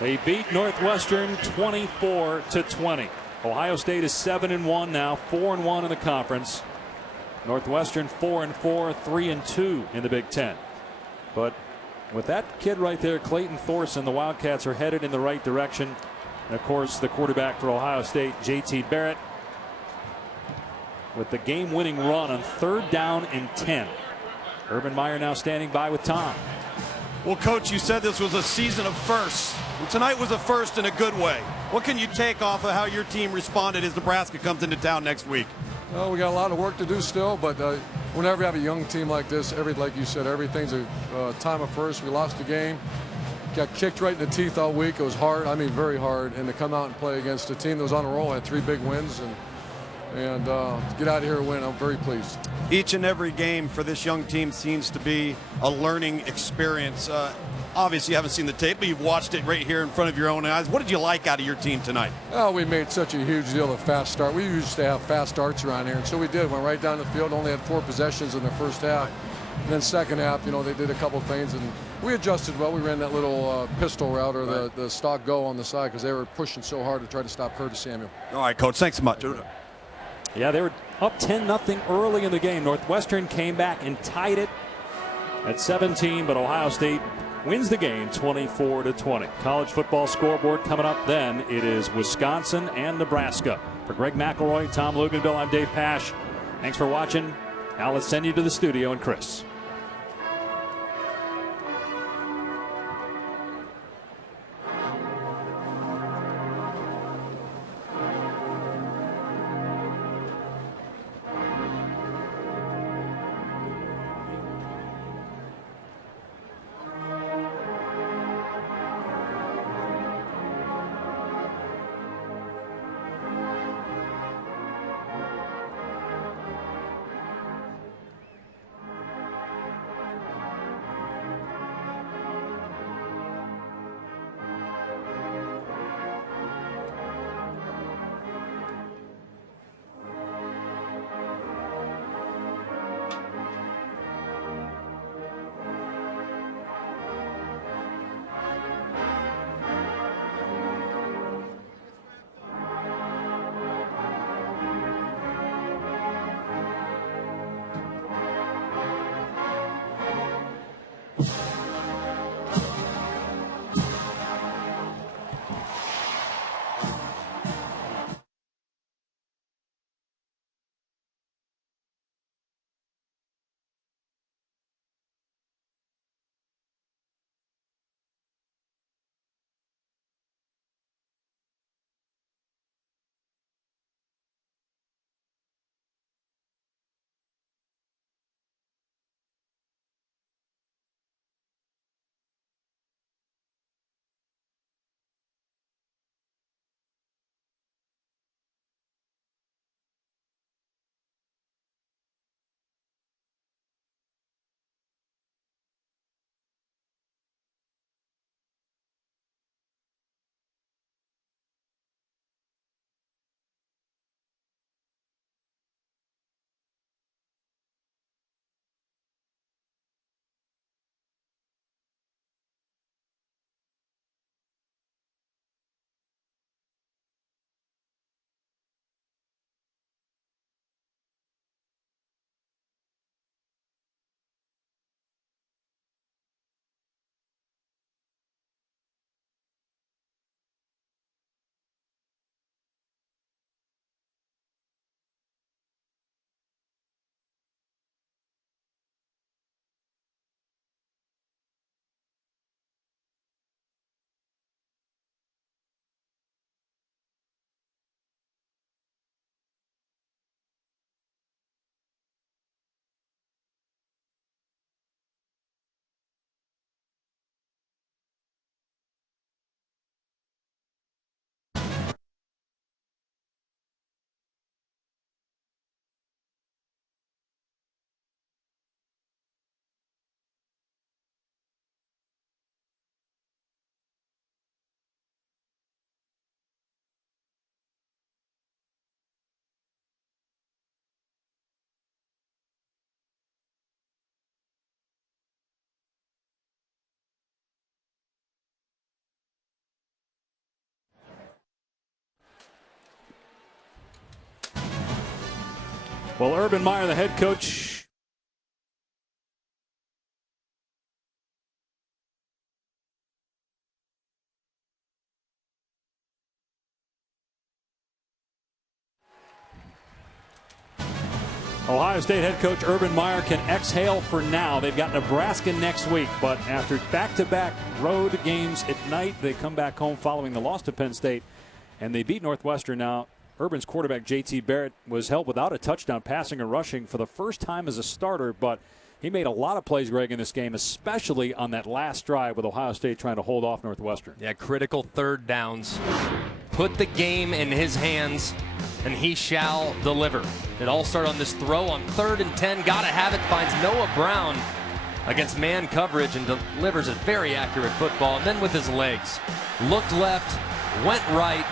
They beat Northwestern 24-20. Ohio State is 7-1 now, 4-1 in the conference. Northwestern 4-4, 3-2 in the Big Ten. But with that kid right there, Clayton Thorson, the Wildcats are headed in the right direction. And of course, the quarterback for Ohio State, J.T. Barrett, with the game-winning run on 3rd down and 10. Urban Meyer now standing by with Tom. Well, Coach, you said this was a season of firsts. Well, tonight was a first in a good way. What can you take off of how your team responded as Nebraska comes into town next week? Well, we got a lot of work to do still, but whenever you have a young team like this, like you said, everything's a time of first. We lost the game, got kicked right in the teeth all week. It was hard, I mean very hard, and to come out and play against a team that was on a roll, had 3 big wins, and to get out of here and win, I'm very pleased. Each and every game for this young team seems to be a learning experience. Obviously, you haven't seen the tape, but you've watched it right here in front of your own eyes. What did you like out of your team tonight? Oh, we made such a huge deal of fast start. We used to have fast starts around here, and so we did. Went right down the field, only had 4 possessions in the first half. And then second half, you know, they did a couple things, and we adjusted well. We ran that little pistol route or the stock go on the side because they were pushing so hard to try to stop Curtis Samuel. All right, Coach, thanks so much. Yeah, they were up 10-0 early in the game. Northwestern came back and tied it at 17, but Ohio State wins the game 24-20. College football scoreboard coming up then. It is Wisconsin and Nebraska. For Greg McElroy, Tom Luganville, I'm Dave Pasch. Thanks for watching. Now let's send you to the studio and Chris. Well, Urban Meyer, the head coach, Ohio State head coach Urban Meyer can exhale for now. They've got Nebraska next week, but after back-to-back road games at night, they come back home following the loss to Penn State, and they beat Northwestern. Now, Urban's quarterback J.T. Barrett was held without a touchdown passing or rushing for the first time as a starter, but he made a lot of plays, Greg, in this game, especially on that last drive with Ohio State trying to hold off Northwestern. Yeah, critical third downs. Put the game in his hands, and he shall deliver. It all started on this throw on 3rd and 10. Gotta have it. Finds Noah Brown against man coverage and delivers a very accurate football. And then with his legs, looked left, went right.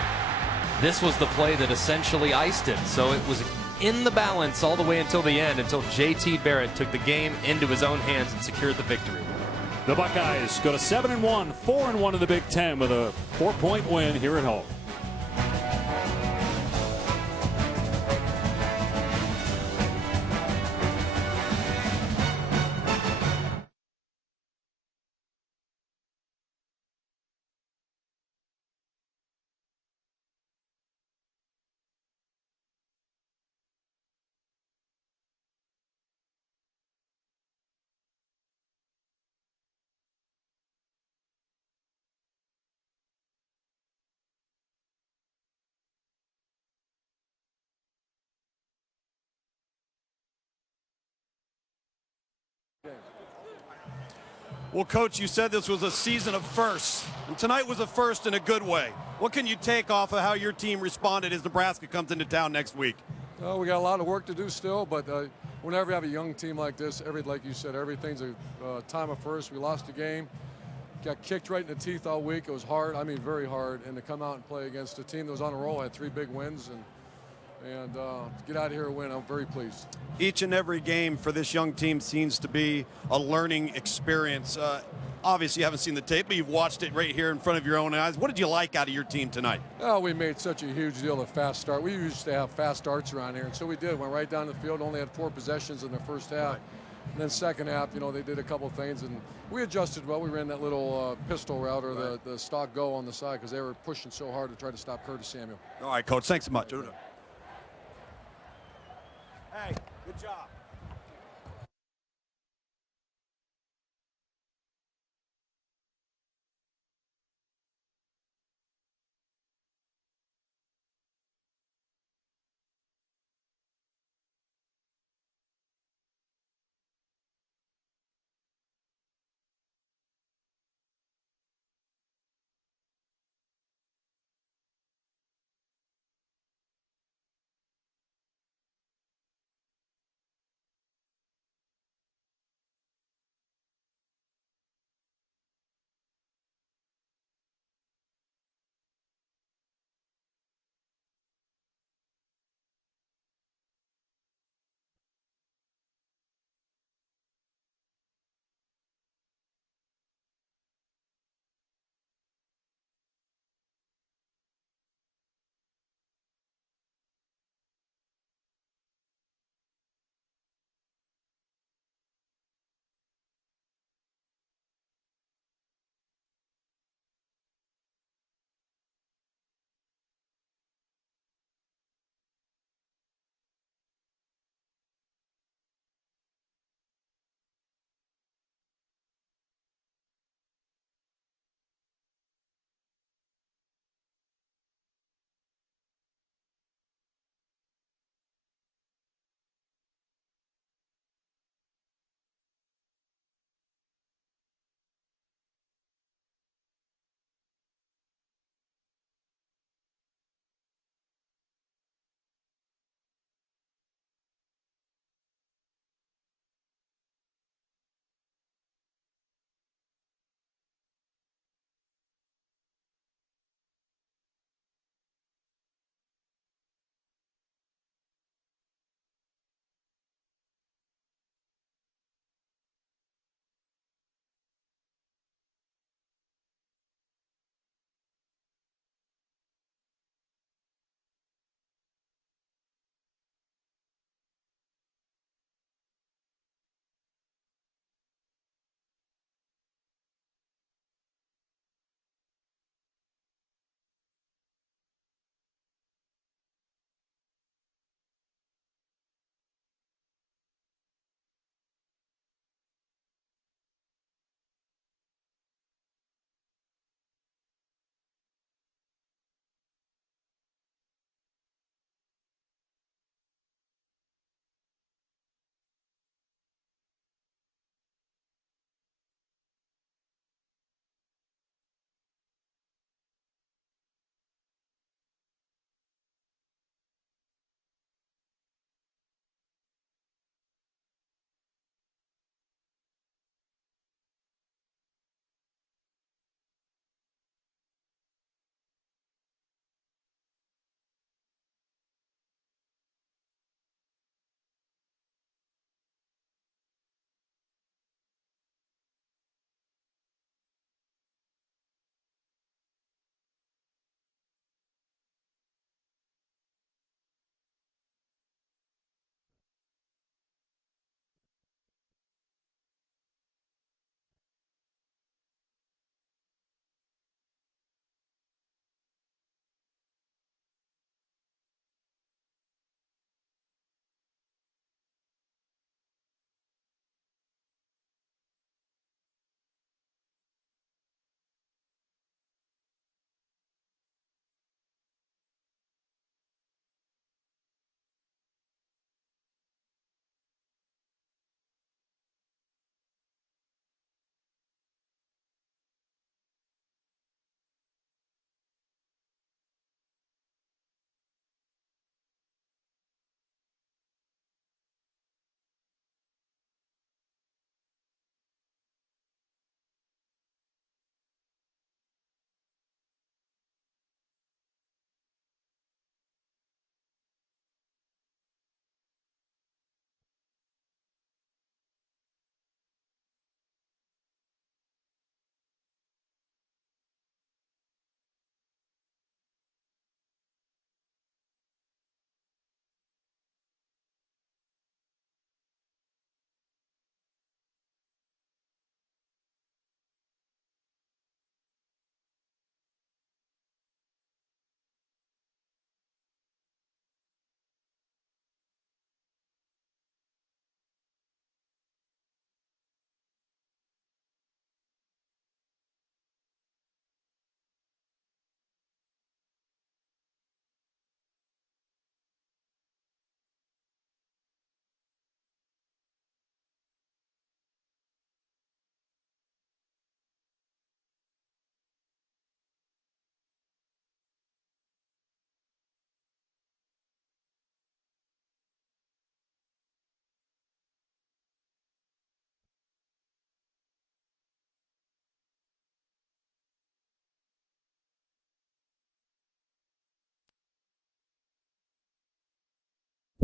This was the play that essentially iced it. So it was in the balance all the way until the end, until J.T. Barrett took the game into his own hands and secured the victory. The Buckeyes go to 7-1, 4-1 in the Big Ten with a 4-point win here at home. Well, Coach, you said this was a season of firsts, and tonight was a first in a good way. What can you take off of how your team responded as Nebraska comes into town next week? We got a lot of work to do still, but whenever you have a young team like this, like you said, everything's a time of first. We lost the game, got kicked right in the teeth all week. It was hard, I mean very hard, and to come out and play against a team that was on a roll, had 3 big wins, and to get out of here and win, I'm very pleased. Each and every game for this young team seems to be a learning experience. Obviously, you haven't seen the tape, but you've watched it right here in front of your own eyes. What did you like out of your team tonight? Oh, we made such a huge deal of fast start. We used to have fast starts around here, and so we did. Went right down the field, only had 4 possessions in the first half. And then second half, they did a couple things, and we adjusted well. We ran that little pistol route or the stock go on the side because they were pushing so hard to try to stop Curtis Samuel. All right, Coach, thanks so much. Hey, good job.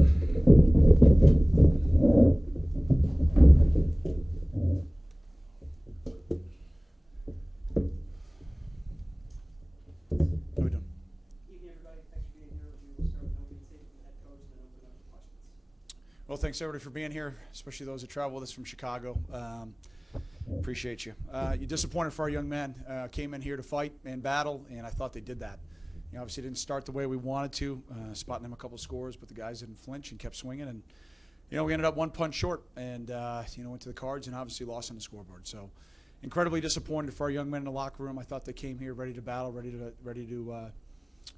How we doing? Evening, everybody. Thanks for being here. We'll start with opening statement from the head coach and then open it up for questions. Well, thanks everybody for being here, especially those that travel with us from Chicago. Appreciate you. You're disappointed for our young men. Came in here to fight and battle, and I thought they did that. You know, obviously didn't start the way we wanted to, spotting them a couple scores, but the guys didn't flinch and kept swinging. And you know, we ended up one punch short, and you know, went to the cards and obviously lost on the scoreboard. So, incredibly disappointed for our young men in the locker room. I thought they came here ready to battle, ready to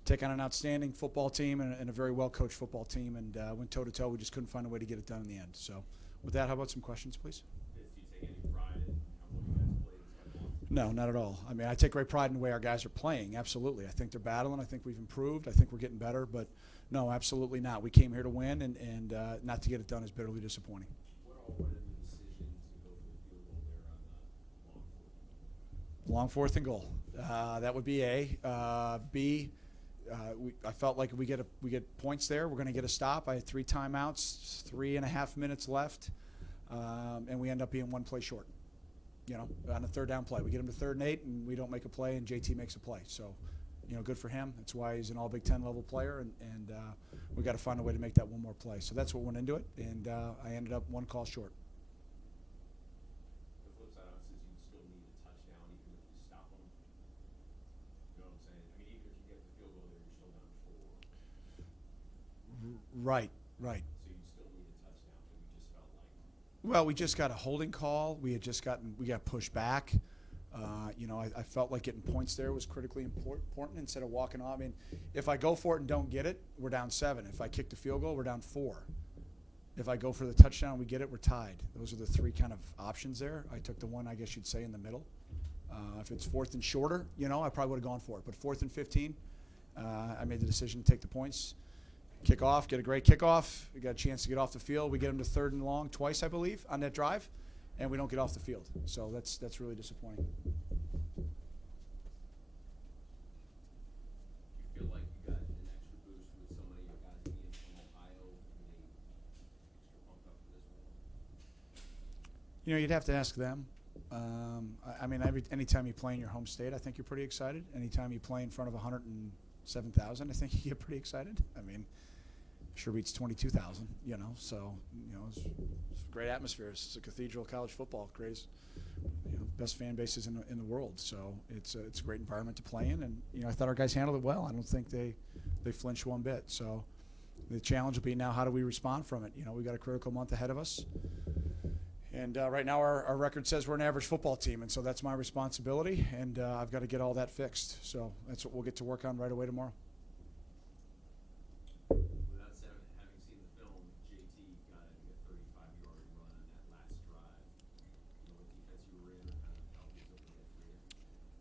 take on an outstanding football team and a very well-coached football team, and went toe-to-toe. We just couldn't find a way to get it done in the end. So with that, how about some questions, please? Do you take any pride in how well you guys played? No, not at all. I mean, I take great pride in the way our guys are playing, absolutely. I think they're battling. I think we've improved. I think we're getting better. But, no, absolutely not. We came here to win, and not to get it done is bitterly disappointing. What all went into the decision to go for the field goal there on the Long fourth and goal. That would be A. B, I felt like we get points there. We're going to get a stop. I had 3 timeouts, 3.5 minutes left, and we end up being 1 play short. You know, on a 3rd down play, we get him to 3rd and 8, and we don't make a play, and JT makes a play. So, you know, good for him. That's why he's an All Big Ten level player, and we got to find a way to make that 1 more play. So that's what went into it, and I ended up 1 call short. The flip side of it is you still need a touchdown even if you stop them. You know what I'm saying? I mean, even if you get the field goal there, you're still down 4. Right. So you still need a touchdown, but we just felt like. Well, we just got a holding call. We got pushed back. You know, I felt like getting points there was critically important instead of walking off. I mean, if I go for it and don't get it, we're down 7. If I kick the field goal, we're down 4. If I go for the touchdown and we get it, we're tied. Those are the 3 kind of options there. I took the one, I guess you'd say, in the middle. If it's 4th and shorter, you know, I probably would have gone for it. But 4th and 15, I made the decision to take the points. Kick off, get a great kickoff. We got a chance to get off the field. We get them to 3rd and long twice, I believe, on that drive, and we don't get off the field. So that's really disappointing. You feel like you got an extra boost with so many of your guys being from Ohio and they extra pumped up for this one? You know, you'd have to ask them. I mean, anytime you play in your home state, I think you're pretty excited. Anytime you play in front of 107,000, I think you get pretty excited. I mean, sure beats 22,000, you know. So, you know, it's a great atmosphere. It's a cathedral of college football. Greatest, you know, best fan bases in the world. So it's a great environment to play in. And, you know, I thought our guys handled it well. I don't think they flinched one bit. So the challenge will be now, how do we respond from it? You know, we got a critical month ahead of us. And right now our record says we're an average football team, and so that's my responsibility, and I've got to get all that fixed. So that's what we'll get to work on right away tomorrow. Without having seen the film, JT got a 35-yard run on that last drive. You know what defense you were in, or kind of help you get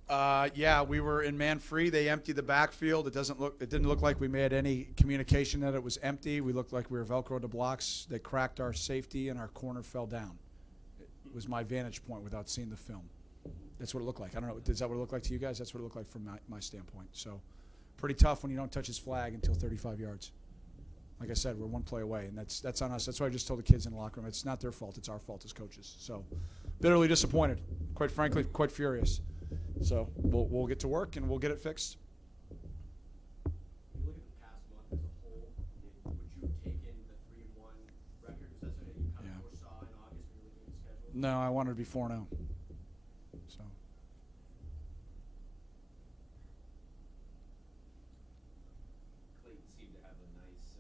creative? Yeah, we were in man free. They emptied the backfield. It didn't look like we made any communication that it was empty. We looked like we were Velcroed to blocks. They cracked our safety, and our corner fell down. It was my vantage point without seeing the film. That's what it looked like. I don't know. Is that what it looked like to you guys? That's what it looked like from my standpoint. So pretty tough when you don't touch his flag until 35 yards. Like I said, we're 1 play away, and that's on us. That's why I just told the kids in the locker room, it's not their fault. It's our fault as coaches. So bitterly disappointed. Quite frankly, quite furious. So we'll get to work, and we'll get it fixed. When you look at the past month as a whole, would you have taken the 3-1 record? Because that's what you kind of foresaw in August when you were looking at the schedule. No, I wanted to be 4-0. So. Clayton seemed to have a nice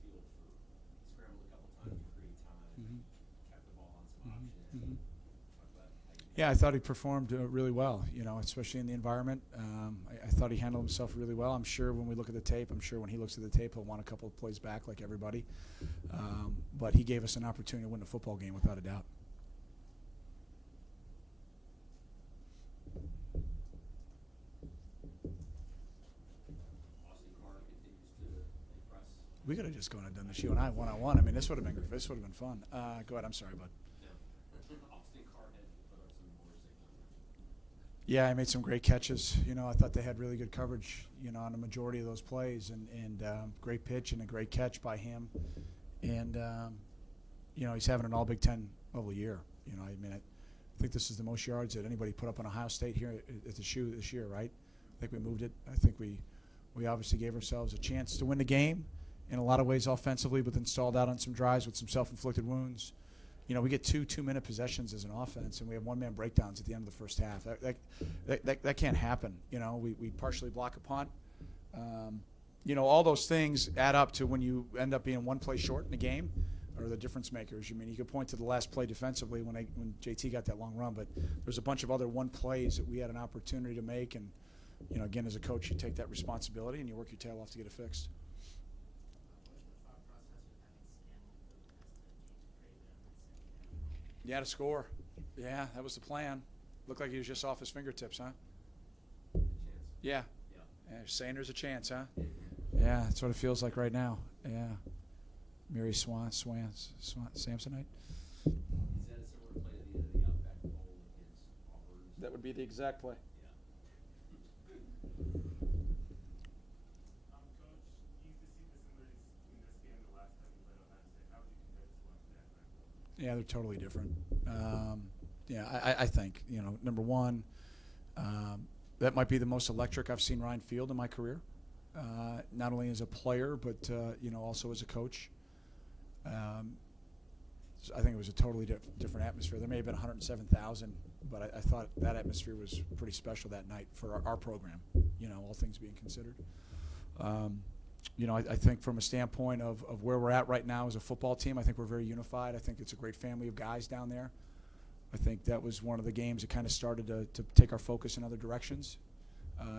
feel for. He scrambled a couple times to create time, kept the ball on some options. Yeah, I thought he performed really well, you know, especially in the environment. I thought he handled himself really well. I'm sure when we look at the tape, I'm sure when he looks at the tape, he'll want a couple of plays back like everybody. But he gave us an opportunity to win the football game without a doubt. We could have just gone and done this, you and I, one-on-one. I mean, this would have been fun. Go ahead. I'm sorry, bud. Yeah, I made some great catches. You know, I thought they had really good coverage, you know, on the majority of those plays, and great pitch and a great catch by him. And, you know, he's having an all Big Ten level year. You know, I mean, I think this is the most yards that anybody put up on Ohio State here at the shoe this year, right? I think we moved it. I think we obviously gave ourselves a chance to win the game in a lot of ways offensively, but then stalled out on some drives with some self-inflicted wounds. You know, we get two-minute possessions as an offense, and we have one-man breakdowns at the end of the first half. That can't happen. You know, we partially block a punt. You know, all those things add up to when you end up being one play short in the game, or the difference makers. I mean, you could point to the last play defensively when JT got that long run, but there's a bunch of other one plays that we had an opportunity to make, and you know, again, as a coach, you take that responsibility and you work your tail off to get it fixed. Yeah, to score. Yeah, that was the plan. Looked like he was just off his fingertips, huh? Yeah. Yeah, saying there's a chance, huh? Yeah, that's what it feels like right now. Yeah. Mary Samsonite. Is that a similar play to the Outback Bowl against Auburn? That would be the exact play. Coach, you used to see the similarities between this game and the last time you played Ohio State. How would you compare this one to that? Yeah, they're totally different. Yeah, I think, you know, number one, that might be the most electric I've seen Ryan Field in my career, not only as a player, but, you know, also as a coach. So I think it was a totally different atmosphere. There may have been 107,000, but I thought that atmosphere was pretty special that night for our program, you know, all things being considered. You know, I think from a standpoint of where we're at right now as a football team, I think we're very unified. I think it's a great family of guys down there. I think that was one of the games that kind of started to take our focus in other directions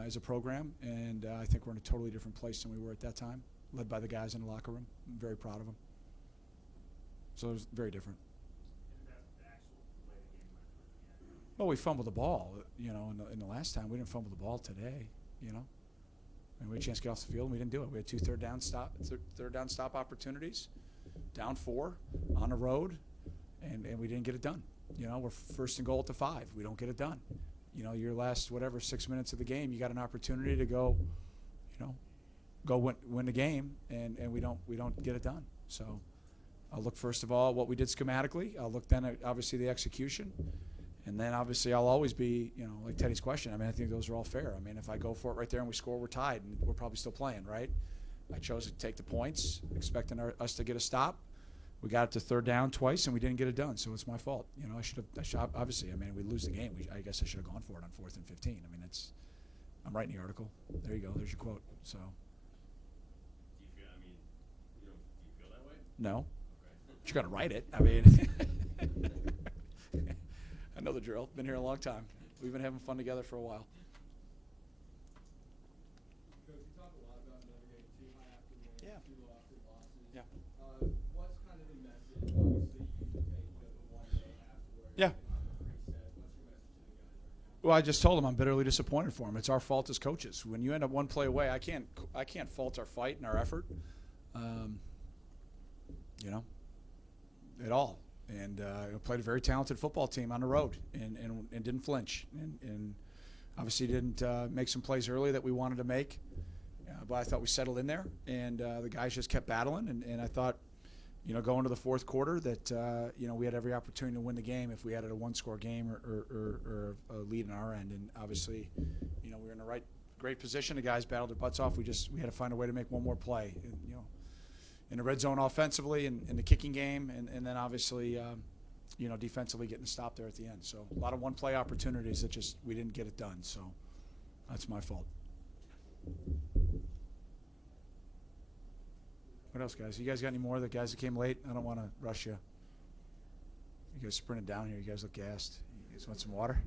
as a program, and I think we're in a totally different place than we were at that time, led by the guys in the locker room. I'm very proud of them. So it was very different. Well, we fumbled the ball, you know, in the last time. We didn't fumble the ball today, you know. And we had a chance to get off the field, and we didn't do it. We had two third down stop opportunities, down 4 on the road, and we didn't get it done. You know, we're first and goal at the 5. We don't get it done. You know, your last, 6 minutes of the game, you got an opportunity to go, you know, win the game, and we don't get it done. So I'll look first of all at what we did schematically. I'll look then at obviously the execution. And then obviously I'll always be, you know, like Teddy's question, I mean, I think those are all fair. I mean, if I go for it right there and we score, we're tied, and we're probably still playing, right? I chose to take the points, expecting us to get a stop. We got it to third down twice, and we didn't get it done, so it's my fault. You know, I should obviously, I mean, we lose the game. I guess I should have gone for it on 4th and 15. I mean, I'm writing the article. There you go. There's your quote. So. Do you feel that way? No. Okay. But you're going to write it. I mean. I know the drill. Been here a long time. We've been having fun together for a while. Coach, you talk a lot about never getting too high after winning, Yeah. too low after losses. Yeah. What's kind of the message? Obviously, you take the one day afterward. Yeah. Reset. What's your message to the guys right now? Well, I just told them I'm bitterly disappointed for them. It's our fault as coaches. When you end up one play away, I can't fault our fight and our effort, you know, at all. And played a very talented football team on the road and didn't flinch. And obviously didn't make some plays early that we wanted to make. But I thought we settled in there. And the guys just kept battling. And I thought, you know, going to the fourth quarter that, you know, we had every opportunity to win the game if we had a one-score game or a lead on our end. And obviously, you know, we were in the great position. The guys battled their butts off. We had to find a way to make one more play. And, you know, in the red zone offensively and in the kicking game, and then obviously, you know, defensively getting stopped there at the end. So a lot of one-play opportunities that just we didn't get it done. So that's my fault. What else, guys? You guys got any more of the guys that came late? I don't want to rush you. You guys sprinted down here. You guys look gassed. You guys want some water?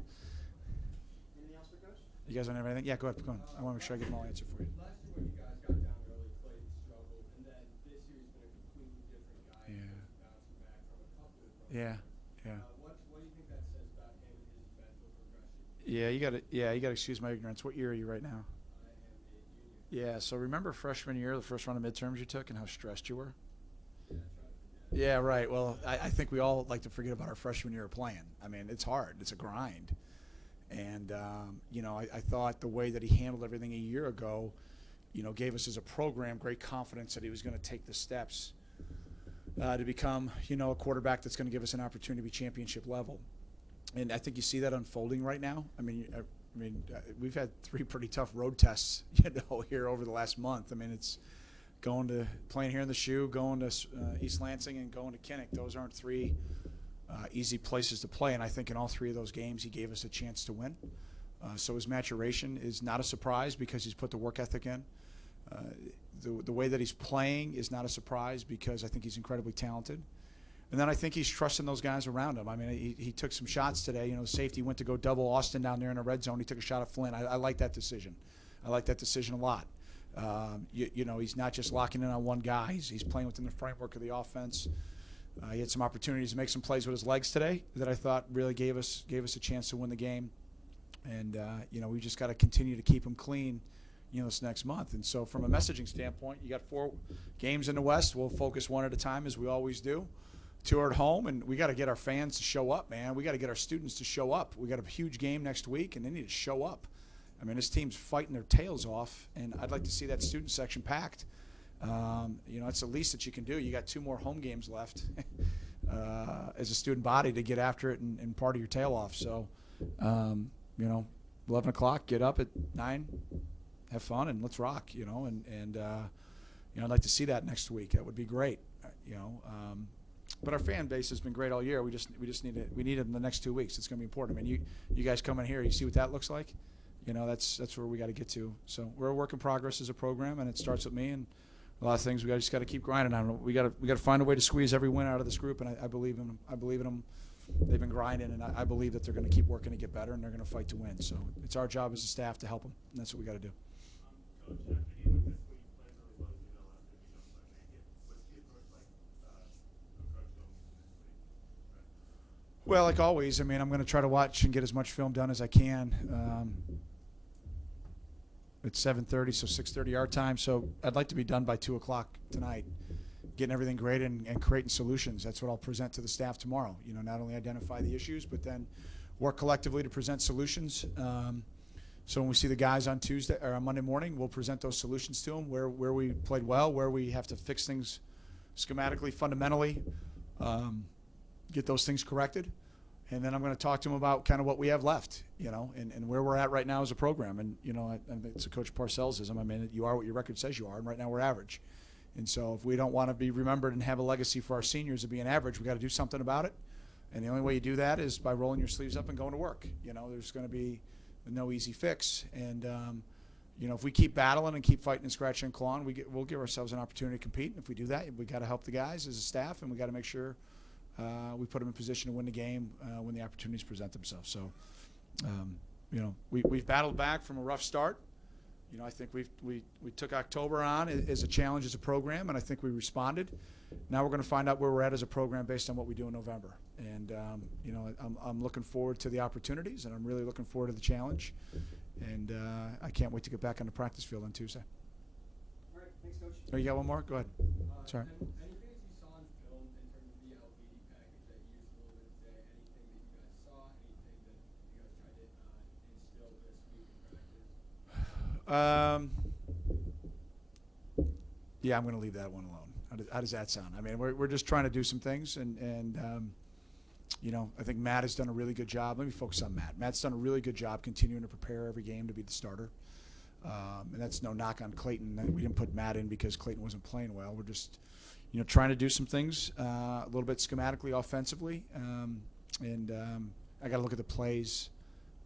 Anything else for Coach? You guys want anything? Yeah, go ahead. Go on. I want to make sure I get them all answered for you. Last year when you guys got down early, played and struggled, and then this year has been a completely different guy. Yeah. Bouncing back from a couple of those. Yeah, yeah. What do you think that says about him and his mental progression? Yeah, you got to excuse my ignorance. What year are you right now? I am a junior. Yeah, so remember freshman year, the first round of midterms you took, and how stressed you were? Yeah, I try to forget. Yeah, right. Well, I think we all like to forget about our freshman year of playing. I mean, it's hard. It's a grind. And, I thought the way that he handled everything a year ago, gave us as a program great confidence that he was going to take the steps to become, a quarterback that's going to give us an opportunity to be championship level. And I think you see that unfolding right now. I mean, we've had 3 pretty tough road tests, here over the last month. I mean, it's playing here in the Shoe, going to East Lansing, and going to Kinnick. Those aren't 3 easy places to play. And I think in all 3 of those games, he gave us a chance to win. So his maturation is not a surprise because he's put the work ethic in. The way that he's playing is not a surprise because I think he's incredibly talented. And then I think he's trusting those guys around him. I mean, he took some shots today. The safety went to go double Austin down there in the red zone. He took a shot at Flynn. I like that decision. I like that decision a lot. He's not just locking in on one guy. He's playing within the framework of the offense. He had some opportunities to make some plays with his legs today that I thought really gave us a chance to win the game. And, we just got to continue to keep him clean, this next month. And so from a messaging standpoint, you got 4 games in the West. We'll focus one at a time as we always do. 2 are at home, and we got to get our fans to show up, man. We got to get our students to show up. We got a huge game next week, and they need to show up. I mean, this team's fighting their tails off, and I'd like to see that student section packed. It's the least that you can do. You got 2 more home games left as a student body to get after it and party your tail off. So, 11 o'clock, get up at 9, have fun, and let's rock, I'd like to see that next week. That would be great, But our fan base has been great all year. We need it in the next 2 weeks. It's going to be important. I mean, you guys come in here, you see what that looks like. That's where we got to get to. So we're a work in progress as a program, and it starts with me. And a lot of things we just got to keep grinding on. We got to find a way to squeeze every win out of this group, and I believe in them. I believe in them. They've been grinding, and I believe that they're going to keep working to get better, and they're going to fight to win. So it's our job as a staff to help them, and that's what we got to do. Coach, after the game like this, when you play really well, you know after you don't quite make it, what's the approach like going into next week? Well, like always, I mean, I'm going to try to watch and get as much film done as I can. It's 7:30, so 6:30 our time. So I'd like to be done by 2 o'clock tonight, getting everything graded and creating solutions. That's what I'll present to the staff tomorrow. Not only identify the issues, but then work collectively to present solutions. So when we see the guys on Tuesday or on Monday morning, we'll present those solutions to them, where we played well, where we have to fix things schematically, fundamentally, get those things corrected. And then I'm going to talk to them about kind of what we have left, and where we're at right now as a program. And, it's a Coach Parcells-ism. I mean, you are what your record says you are, and right now we're average. And so if we don't want to be remembered and have a legacy for our seniors of being average, we got to do something about it. And the only way you do that is by rolling your sleeves up and going to work. There's going to be no easy fix. And, if we keep battling and keep fighting and scratching and clawing, we'll give ourselves an opportunity to compete. And if we do that, we got to help the guys as a staff, and we got to make sure we put them in position to win the game when the opportunities present themselves. So, we've battled back from a rough start. I think we took October on as a challenge as a program, and I think we responded. Now we're going to find out where we're at as a program based on what we do in November. And, I'm looking forward to the opportunities, and I'm really looking forward to the challenge. And I can't wait to get back on the practice field on Tuesday. All right, thanks, Coach. Oh, you got one more? Go ahead. Sorry. Anything that you saw on film in terms of the LVD package that you used a little bit today? Anything that you guys saw? Anything that you guys tried to instill this week in practice? Yeah, I'm going to leave that one alone. How does that sound? I mean, we're just trying to do some things, and I think Matt has done a really good job. Let me focus on Matt. Matt's done a really good job continuing to prepare every game to be the starter. And that's no knock on Clayton. We didn't put Matt in because Clayton wasn't playing well. We're just, trying to do some things a little bit schematically, offensively. I got to look at the plays.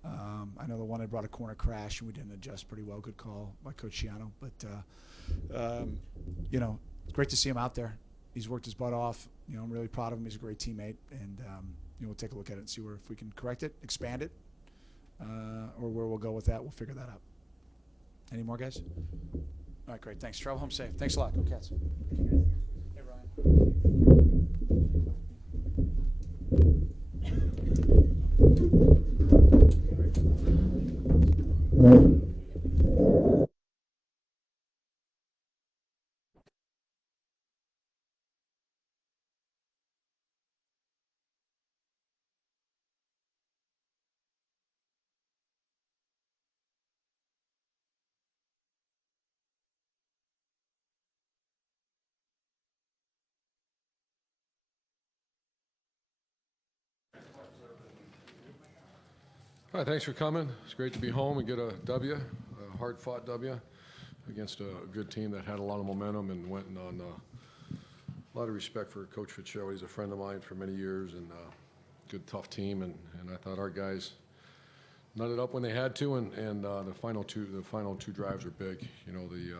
I know the one that brought a corner crash, and we didn't adjust pretty well. Good call by Coach Ciano. But, it's great to see him out there. He's worked his butt off. I'm really proud of him. He's a great teammate. And, we'll take a look at it and see if we can correct it, expand it, or where we'll go with that. We'll figure that out. Any more, guys? All right, great. Thanks. Travel home safe. Thanks a lot. Go Cats. Hey, Ryan. Hi, thanks for coming. It's great to be home and get a W, a hard-fought W, against a good team that had a lot of momentum and went on a lot of respect for Coach Fitzgerald. He's a friend of mine for many years and good, tough team. And I thought our guys nutted up when they had to, and the final two drives were big. You know, the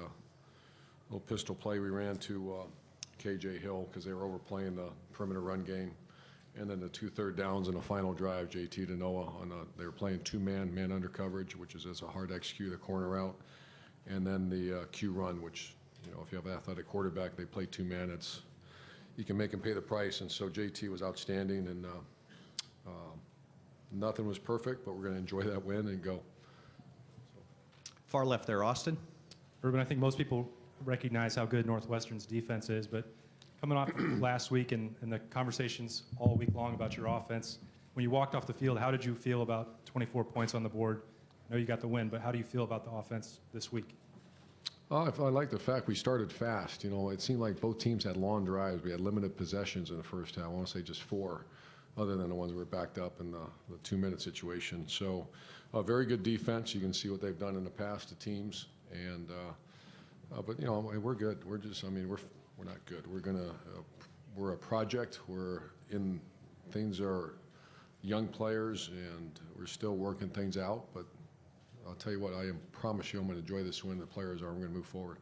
little pistol play we ran to KJ Hill because they were overplaying the perimeter run game. And then the 2 third downs in the final drive, JT to Noah, they were playing man under coverage, which is a hard execute, a corner route. And then the Q run, which, you know, if you have an athletic quarterback, they play 2-man. You can make them pay the price. And so JT was outstanding, and nothing was perfect, but we're going to enjoy that win and go. Far left there, Austin. Urban, I think most people recognize how good Northwestern's defense is, but coming off last week and the conversations all week long about your offense, when you walked off the field, how did you feel about 24 points on the board? I know you got the win, but how do you feel about the offense this week? I like the fact we started fast. You know, it seemed like both teams had long drives. We had limited possessions in the first half. I want to say just 4, other than the ones that were backed up in the 2-minute situation. So, very good defense. You can see what they've done in the past to teams, and but you know, we're good. We're just, I mean, we're not good. We're a project. Things are young players, and we're still working things out. But I'll tell you what, I promise you I'm going to enjoy this win. The players are. We're going to move forward.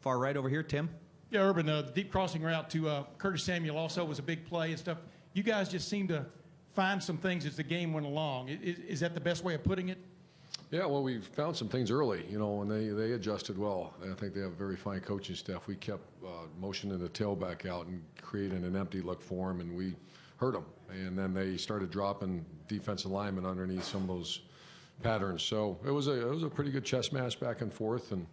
Far right over here, Tim. Yeah, Urban, the deep crossing route to Curtis Samuel also was a big play and stuff. You guys just seemed to find some things as the game went along. Is that the best way of putting it? Yeah, well, we found some things early, you know, and they adjusted well. And I think they have a very fine coaching staff. We kept motioning the tailback out and creating an empty look for them, and we hurt them. And then they started dropping defensive linemen underneath some of those patterns. So it was a pretty good chess match back and forth, and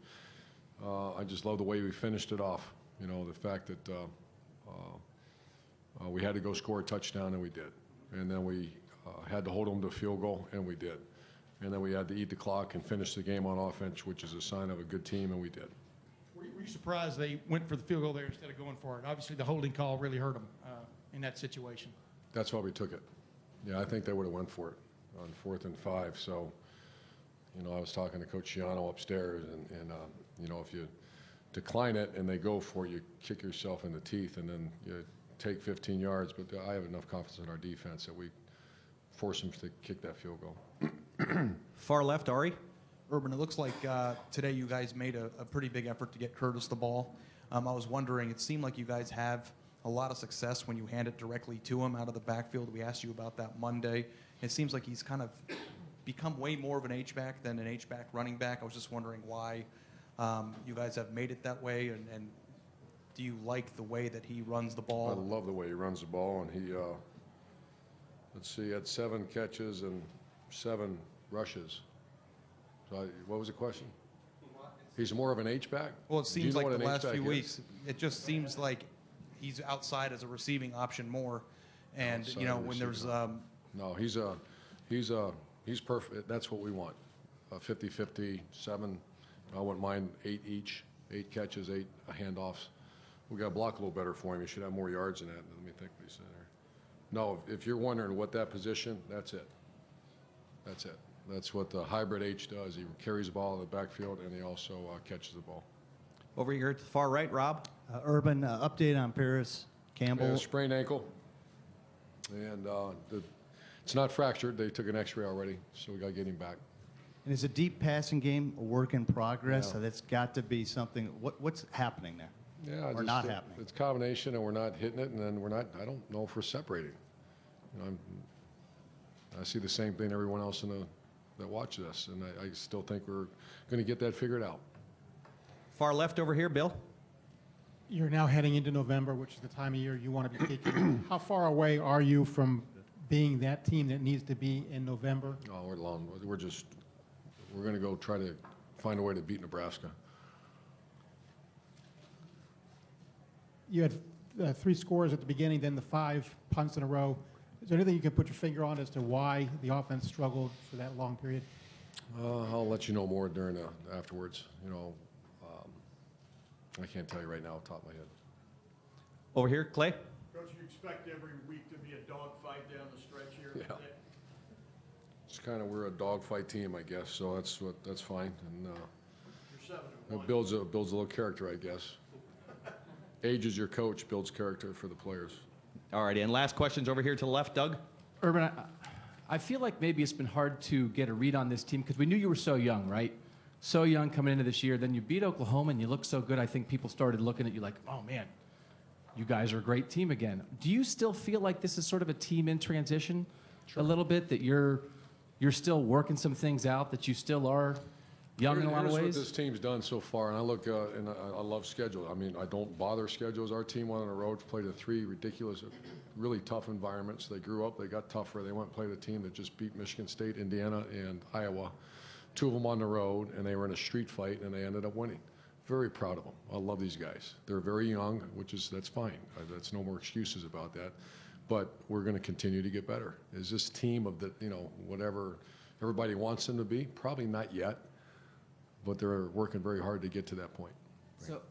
I just love the way we finished it off. You know, the fact that we had to go score a touchdown, and we did. And then we had to hold them to a field goal, and we did. And then we had to eat the clock and finish the game on offense, which is a sign of a good team, and we did. Were you surprised they went for the field goal there instead of going for it? Obviously, the holding call really hurt them in that situation. That's why we took it. Yeah, I think they would have went for it on 4th and 5. So, you know, I was talking to Coach Shiano upstairs, and you know, if you decline it and they go for it, you kick yourself in the teeth, and then you take 15 yards. But I have enough confidence in our defense that we force them to kick that field goal. Far left, Ari. Urban, it looks like today you guys made a pretty big effort to get Curtis the ball. I was wondering, it seemed like you guys have a lot of success when you hand it directly to him out of the backfield. We asked you about that Monday. It seems like he's kind of become way more of an H-back than an H-back running back. I was just wondering why you guys have made it that way, and do you like the way that he runs the ball? I love the way he runs the ball, and he, let's see, he had 7 catches and 7 rushes. So what was the question? He's more of an H-back? Well, it seems like the last few weeks, it just seems like he's outside as a receiving option more. And, you know, when there's... No, he's perfect. That's what we want. 50-50, 7. I wouldn't mind 8 each. 8 catches, 8 handoffs. We got to block a little better for him. He should have more yards than that. Let me think what he said there. No, if you're wondering what that position, that's it. That's it. That's what the hybrid H does. He carries the ball in the backfield, and he also catches the ball. Over here to the far right, Rob. Urban, update on Paris Campbell. Yeah, sprained ankle. And it's not fractured. They took an X-ray already, so we got to get him back. And is a deep passing game a work in progress? Yeah. So that's got to be something. What's happening there? Yeah, or not happening? It's a combination, and we're not hitting it, and then we're not. I don't know if we're separating. You know, I see the same thing everyone else that watches us, and I still think we're going to get that figured out. Far left over here, Bill. You're now heading into November, which is the time of year you want to be kicking. How far away are you from being that team that needs to be in November? Oh, we're long. We're going to go try to find a way to beat Nebraska. You had 3 scores at the beginning, then the 5 punts in a row. Is there anything you can put your finger on as to why the offense struggled for that long period? I'll let you know more during afterwards. You know, I can't tell you right now off the top of my head. Over here, Clay. Coach, you expect every week to be a dogfight down the stretch here? Yeah. It's kind of, we're a dogfight team, I guess, so that's fine. And it builds a little character, I guess. Age is your coach, builds character for the players. All righty, and last question's over here to the left, Doug. Urban, I feel like maybe it's been hard to get a read on this team because we knew you were so young, right? So young coming into this year. Then you beat Oklahoma and you look so good. I think people started looking at you like, oh, man, you guys are a great team again. Do you still feel like this is sort of a team in transition a little bit, that you're still working some things out, that you still are young in a lot of ways? Here's what this team's done so far, and I look and I love schedule. I mean, I don't bother schedules. Our team went on the road, played a 3 ridiculous, really tough environments. They grew up, they got tougher. They went and played a team that just beat Michigan State, Indiana, and Iowa. 2 of them on the road, and they were in a street fight, and they ended up winning. Very proud of them. I love these guys. They're very young, that's fine. That's no more excuses about that. But we're going to continue to get better. Is this team of the, whatever everybody wants them to be? Probably not yet. But they're working very hard to get to that point. So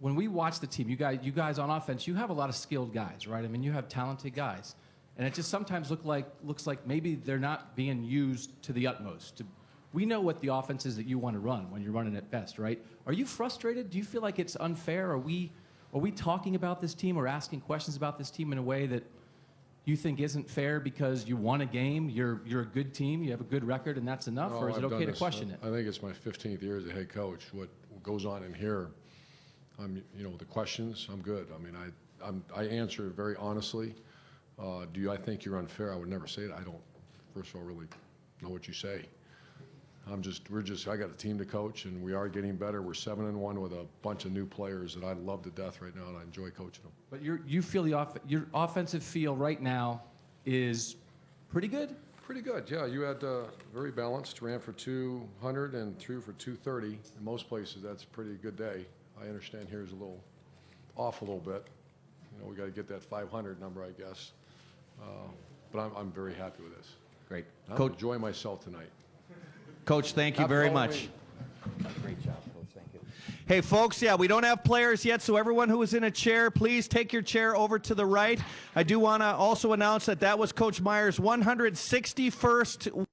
when we watch the team, you guys on offense, you have a lot of skilled guys, right? I mean, you have talented guys. And it just sometimes looks like maybe they're not being used to the utmost. We know what the offense is that you want to run when you're running at best, right? Are you frustrated? Do you feel like it's unfair? Are we talking about this team or asking questions about this team in a way that you think isn't fair because you won a game, you're a good team, you have a good record, and that's enough? Or is it okay to question it? I think it's my 15th year as a head coach. What goes on in here, the questions, I'm good. I mean, I answer very honestly. I think you're unfair? I would never say that. I don't, first of all, really know what you say. I got a team to coach, and we are getting better. We're 7-1 with a bunch of new players that I love to death right now, and I enjoy coaching them. But you feel your offensive feel right now is pretty good? Pretty good, yeah. You had very balanced, ran for 200 and threw for 230. In most places, that's a pretty good day. I understand here's a little off a little bit. We got to get that 500 number, I guess. But I'm very happy with this. Great. I'll enjoy myself tonight. Coach, thank you very much. Great job, Coach. Thank you. Hey, folks, we don't have players yet, so everyone who is in a chair, please take your chair over to the right. I do want to also announce that was Coach Meyer's 161st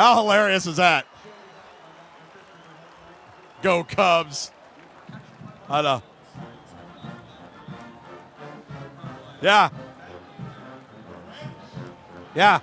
How hilarious is that? Go Cubs. I know. Yeah. Yeah.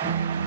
Bye.